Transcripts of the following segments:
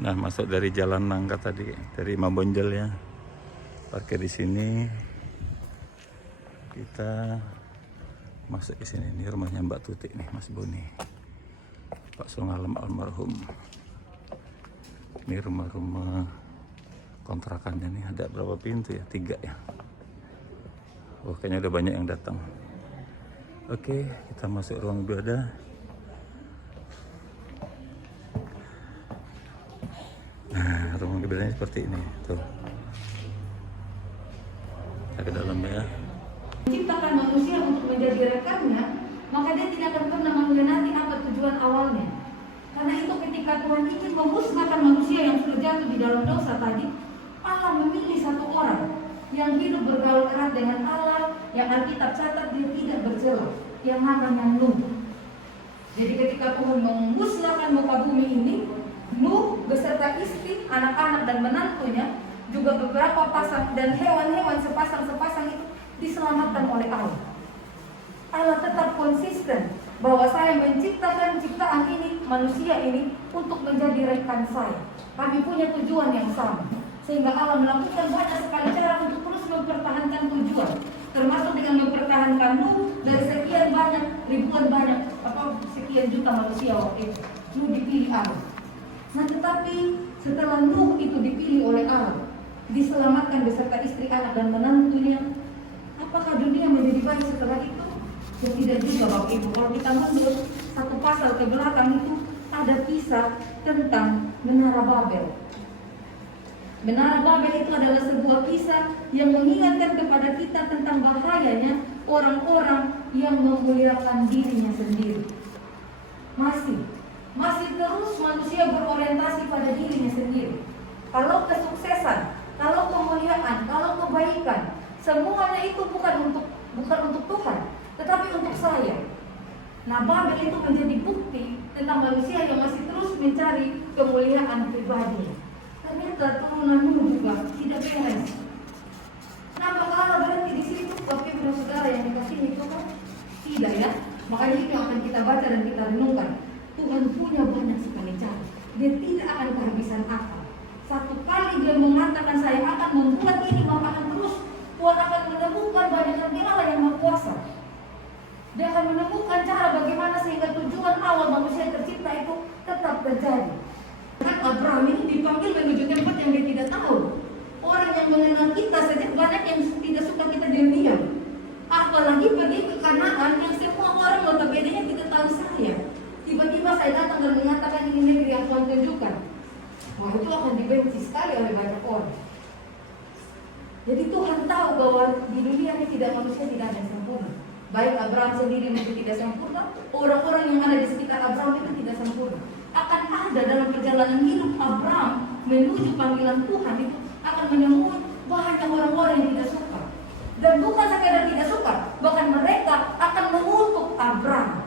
Nah, masuk dari Jalan Nangka tadi, dari Mabonjol ya. Parkir di sini. Kita masuk ke sini. Ini rumahnya Mbak Tuti nih, Mas Boni. Pak Sungalem almarhum. Ini rumah-rumah kontrakannya nih, ada berapa pintu ya? 3 ya. Oh, kayaknya udah banyak yang datang. Oke, kita masuk ruang ibadah. Nah, ruang ibadahnya seperti ini. Tuh. Kita ke dalam ya. Menciptakan manusia untuk menjadi rekannya, maka dia tidak akan pernah mengkhianati apa tujuan awalnya. Karena itu ketika Tuhan ingin memusnahkan manusia yang sudah jatuh di dalam dosa tadi, Allah memilih satu orang yang hidup bergaul erat dengan Allah, yang Alkitab catat dia tidak bercela, yang namanya Nuh. Jadi ketika Tuhan memusnahkan muka bumi ini, Nuh beserta istri, anak-anak dan menantunya, juga beberapa pasang dan hewan-hewan sepasang-sepasang itu diselamatkan oleh Allah. Allah tetap konsisten bahwa saya menciptakan ciptaan ini, manusia ini, untuk menjadi rekan saya. Kami punya tujuan yang sama. Sehingga Allah melakukan banyak sekali cara untuk terus mempertahankan tujuan, termasuk dengan mempertahankan Nuh dari sekian banyak, ribuan banyak, atau sekian juta manusia waktu itu. Nuh dipilih Allah. Nah, tetapi setelah Nuh itu dipilih oleh Allah, diselamatkan beserta istri, anak dan menantunya, apakah dunia menjadi baik setelah itu? Ya tidak juga Bapak Ibu. Kalau kita mundur satu pasal ke belakang itu ada kisah tentang Menara Babel. Menara Babel itu adalah sebuah kisah yang mengingatkan kepada kita tentang bahayanya orang-orang yang memuliakan dirinya sendiri. Masih terus manusia berorientasi pada dirinya sendiri. Kalau kesuksesan, kalau kemuliaan, kalau kebaikan, semuanya itu bukan untuk Tuhan, tetapi untuk saya. Nah, Babel itu menjadi bukti tentang manusia yang masih terus mencari kemuliaan pribadi. Ternyata turunan Nuh juga tidak beres. Kenapa Allah berhenti di situ? Bapak Ibu Saudara yang dikasihi Tuhan? Tidak ya. Makanya itu yang akan kita baca dan kita renungkan. Tuhan punya banyak sekali cara. Dia tidak akan kehabisan akal. Satu kali dia mengatakan saya akan membuat ini, maka akan terus Tuhan akan menemukan banyak hati Allah yang Maha Kuasa. Dia akan menemukan cara bagaimana sehingga tujuan awal manusia tercipta itu tetap terjadi. Kan Abraham ini dipanggil menuju tempat yang dia tidak tahu. Orang yang mengenal kita saja banyak yang tidak suka kita diam-diam. Apalagi pergi ke Kanaan yang semua orang notabene tidak tahu saya. Tiba-tiba saya datang dan mengatakan ini negeri yang Tuhan tunjukkan. Wah, itu akan dibenci sekali oleh banyak orang. Jadi Tuhan tahu bahwa di dunia ini manusia tidak ada yang sempurna. Baik Abraham sendiri mungkin tidak sempurna, orang-orang yang ada di sekitar Abraham itu tidak sempurna. Akan ada dalam perjalanan hidup Abraham menuju panggilan Tuhan itu akan menemui banyak orang-orang yang tidak suka. Dan bukan sekadar tidak suka, bahkan mereka akan mengutuk Abraham.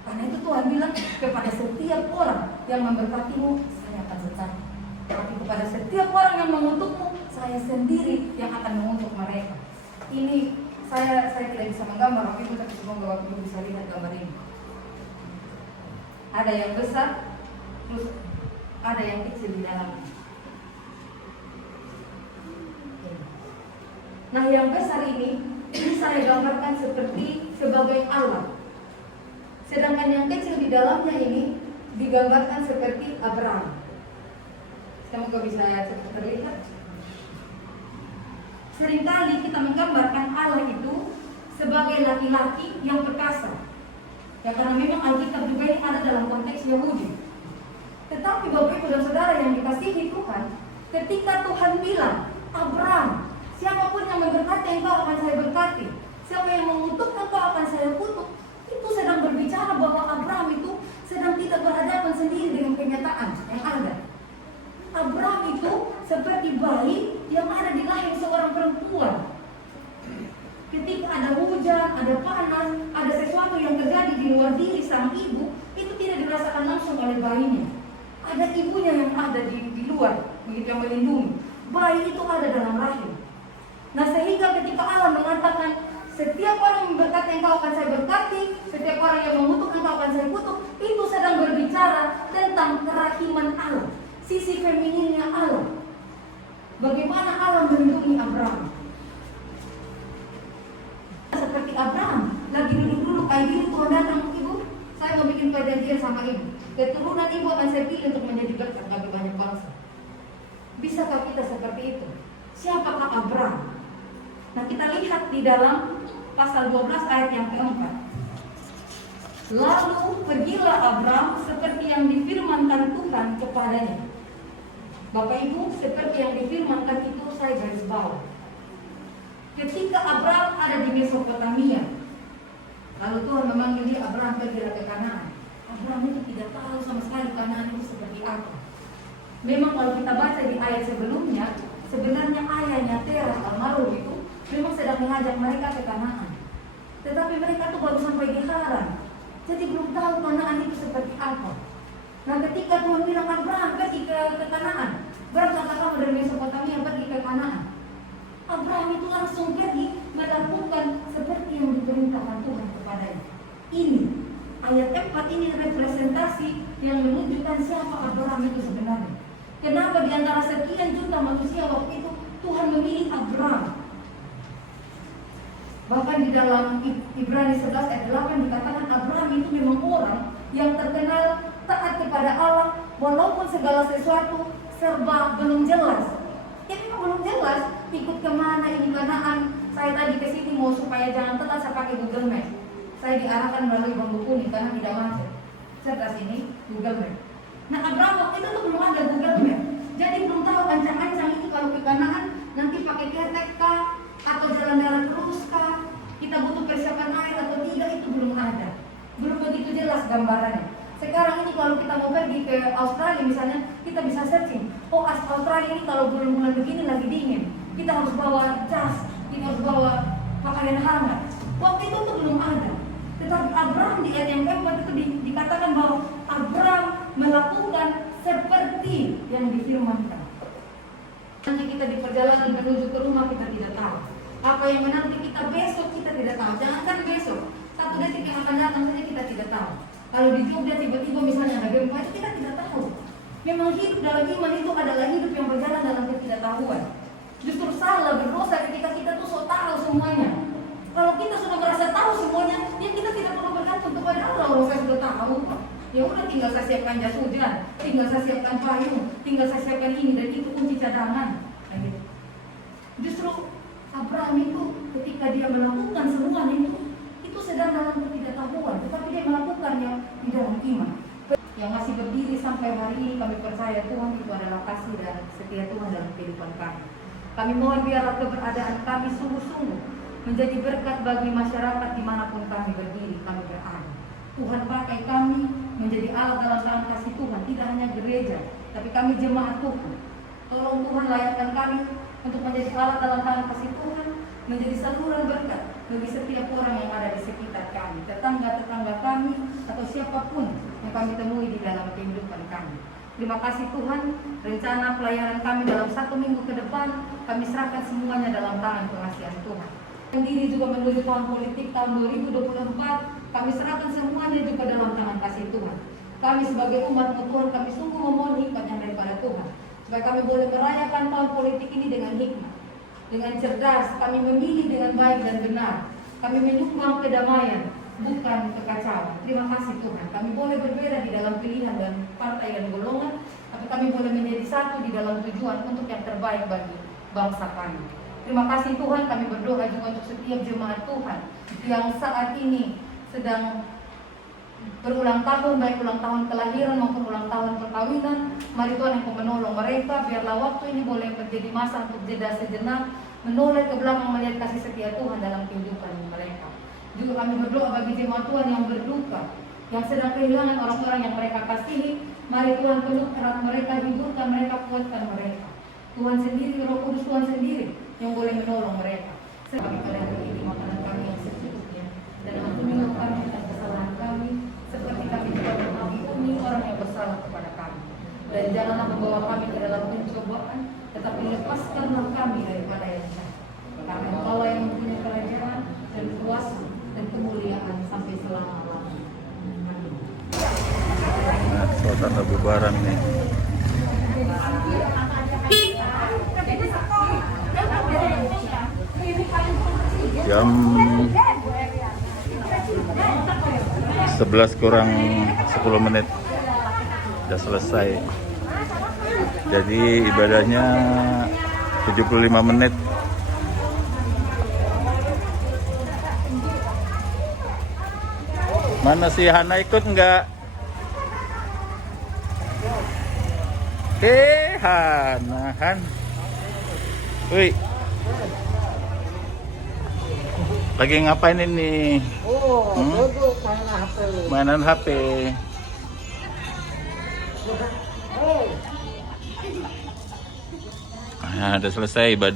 Karena itu Tuhan bilang kepada setiap orang yang memberkatimu, saya akan sertai. Tapi kepada setiap orang yang mengutukmu, saya sendiri yang akan mengutuk mereka. Ini saya tidak bisa menggambar, tapi semoga Bapak Ibu bisa lihat gambar ini. Ada yang besar, terus ada yang kecil di dalamnya. Nah, yang besar ini saya gambarkan seperti sebagai Allah. Sedangkan yang kecil di dalamnya ini digambarkan seperti Abraham. Semoga bisa terlihat. Seringkali kita menggambarkan Allah itu sebagai laki-laki yang perkasa. Ya, karena memang Alkitab juga ini ada dalam konteks Yahudi. Tetapi Bapak Ibu dan Saudara yang dikasihi Tuhan, ketika Tuhan bilang, Abraham, siapapun yang memberkati engkau akan saya berkati, siapa yang mengutuk engkau akan saya kutuk, itu sedang berbicara bahwa Abraham itu sedang tidak berhadapan sendiri dengan kenyataan yang ada. Abraham itu seperti bayi yang ada di lahir seorang perempuan. Ketika ada hujan, ada panas, ada sesuatu yang terjadi di luar diri sang ibu, itu tidak dirasakan langsung oleh bayinya. Ada ibunya yang ada di luar, begitu yang melindungi. Bayi itu ada dalam rahim. Nah, sehingga ketika Allah mengatakan, setiap orang yang memberkati engkau akan saya berkati, setiap orang yang mengutuk engkau akan saya kutuk, itu sedang berbicara tentang kerahiman Allah. Sisi femininnya Allah. Bagaimana Allah melindungi Abraham. Seperti Abraham, lagi duduk-duduk kayak gini Tuhan datang, ibu, saya mau bikin perjanjian sama ibu. Keturunan ibu akan saya pilih untuk menjadi berkat bagi banyak bangsa. Bisakah kita seperti itu? Siapakah Abraham? Nah, kita lihat di dalam pasal 12 ayat yang keempat. Lalu pergilah Abraham seperti yang difirmankan Tuhan kepadanya. Bapak Ibu, seperti yang difirmankan itu saya garis bawah. Ketika Abraham ada di Mesopotamia, lalu Tuhan memanggil dia, Abraham pergilah ke Kanaan. Abraham itu tidak tahu sama sekali Kanaan itu seperti apa. Memang kalau kita baca di ayat sebelumnya, sebenarnya ayahnya Terah almarhum itu memang sedang mengajak mereka ke Kanaan. Tetapi mereka tuh baru sampai di Haran, jadi belum tahu Kanaan itu seperti apa. Nah, ketika Tuhan bilang Abraham pergi ke Kanaan, berangkatlah kamu dari Mesopotamia pergi ke Kanaan. Abraham itu langsung pergi melakukan seperti yang diperintahkan Tuhan kepadanya. Ini ayat 4 ini representasi yang menunjukkan siapa Abraham itu sebenarnya. Kenapa di antara sekian juta manusia waktu itu Tuhan memilih Abraham? Bahkan di dalam Ibrani 11 ayat 8 dikatakan Abraham itu memang orang yang terkenal taat kepada Allah walaupun segala sesuatu serba belum jelas. Ini belum jelas ikut kemana ini Kanaan. Saya tadi ke sini mau supaya jangan telat saya pakai Google Maps. Saya diarahkan melalui bambu kuning karena tidak macet. Serta sini Google Maps. Nah, Abraham waktu itu tuh belum ada Google Maps. Jadi belum tahu ancang-ancang itu kalau ke Kanaan nanti pakai ketek kah atau jalan darat terus kah? Kita butuh persiapan air atau tidak, itu belum ada. Belum begitu jelas gambarannya. Sekarang ini kalau kita mau pergi ke Australia misalnya, kita bisa searching. Oh, Australia ini kalau bulan-bulan begini lagi dingin, kita harus bawa jas, kita harus bawa pakaian hangat. Waktu itu tuh belum ada. Tetapi Abraham di ayat yang keempat itu dikatakan bahwa Abraham melakukan seperti yang difirmankan. Nanti kita di perjalanan menuju ke rumah kita tidak tahu. Apa yang menanti kita besok kita tidak tahu. Jangankan besok, 1 detik yang akan datang saja kita tidak tahu. Kalau di Jogja tiba-tiba misalnya ada gempa itu kita tidak tahu. Memang hidup dalam iman itu adalah hidup yang berjalan dalam ketidaktahuan. Justru salah berdosa ketika kita tuh so tahu semuanya. Kalau kita sudah merasa tahu semuanya, ya kita tidak perlu bergantung kepada Allah. Kalau saya sudah tahu, ya udah tinggal saya siapkan jas hujan, tinggal saya siapkan payung, tinggal saya siapkan ini dan itu kunci cadangan. Nah, gitu. Justru Abraham itu ketika dia melakukan semuanya itu sedang dalam ketidaktahuan, tetapi dia melakukannya di dalam iman. Yang masih berdiri sampai hari ini kami percaya Tuhan itu adalah kasih dan setia Tuhan dalam kehidupan kami. Kami mohon biarlah keberadaan kami sungguh-sungguh menjadi berkat bagi masyarakat dimanapun kami berdiri, kami berada. Tuhan pakai kami menjadi alat dalam tangan kasih Tuhan, tidak hanya gereja, tapi kami jemaat Tuhan. Tolong Tuhan layakkan kami untuk menjadi alat dalam tangan kasih Tuhan, menjadi saluran berkat bagi setiap orang yang ada di sekitar kami, tetangga-tetangga kami, atau siapapun yang kami temui di dalam kehidupan kami. Terima kasih Tuhan, rencana pelayanan kami dalam 1 minggu ke depan, kami serahkan semuanya dalam tangan pengasihan Tuhan. Sendiri juga menuju tahun politik tahun 2024, kami serahkan semuanya juga dalam tangan kasih Tuhan. Kami sebagai umat Tuhan, kami sungguh memohon hikmat yang daripada Tuhan, supaya kami boleh merayakan tahun politik ini dengan hikmat, dengan cerdas, kami memilih dengan baik dan benar, kami menyumbang kedamaian, bukan kekacauan. Terima kasih Tuhan, kami boleh berbeda di dalam pilihan dan partai dan golongan, tapi kami boleh menjadi satu di dalam tujuan untuk yang terbaik bagi bangsa kami. Terima kasih Tuhan, kami berdoa juga untuk setiap jemaat Tuhan yang saat ini sedang berulang tahun, baik ulang tahun kelahiran maupun ulang tahun perkawinan. Mari Tuhan yang menolong mereka, biarlah waktu ini boleh menjadi masa untuk jeda sejenak, menoleh ke belakang melihat kasih setia Tuhan dalam kehidupan mereka. Juga kami berdoa bagi jemaat Tuhan yang berduka, yang sedang kehilangan orang-orang yang mereka kasihi. Mari Tuhan peluk erat mereka, hiburkan mereka, kuatkan mereka. Tuhan sendiri, Roh Kudus Tuhan sendiri yang boleh menolong mereka. Kami pada hari ini makanan kami yang secukupnya, dan ampunilah kami atas kesalahan kami, seperti kami juga mengampuni orang yang bersalah kepada kami. Dan janganlah membawa kami ke dalam pencobaan, tetapi lepaskanlah kami daripada yang jahat. Karena Engkaulah yang mempunyai kerajaan dan kuasa dan kemuliaan sampai selama-lamanya. Amin. Nah, suasana bubaran nih. Jam 11 kurang 10 menit udah selesai. Jadi ibadahnya 75 menit. Mana si Hana ikut enggak? Hana, Wih. Lagi ngapain ini? Duduk mainan HP. Mainan HP. Nah, udah selesai ibadah.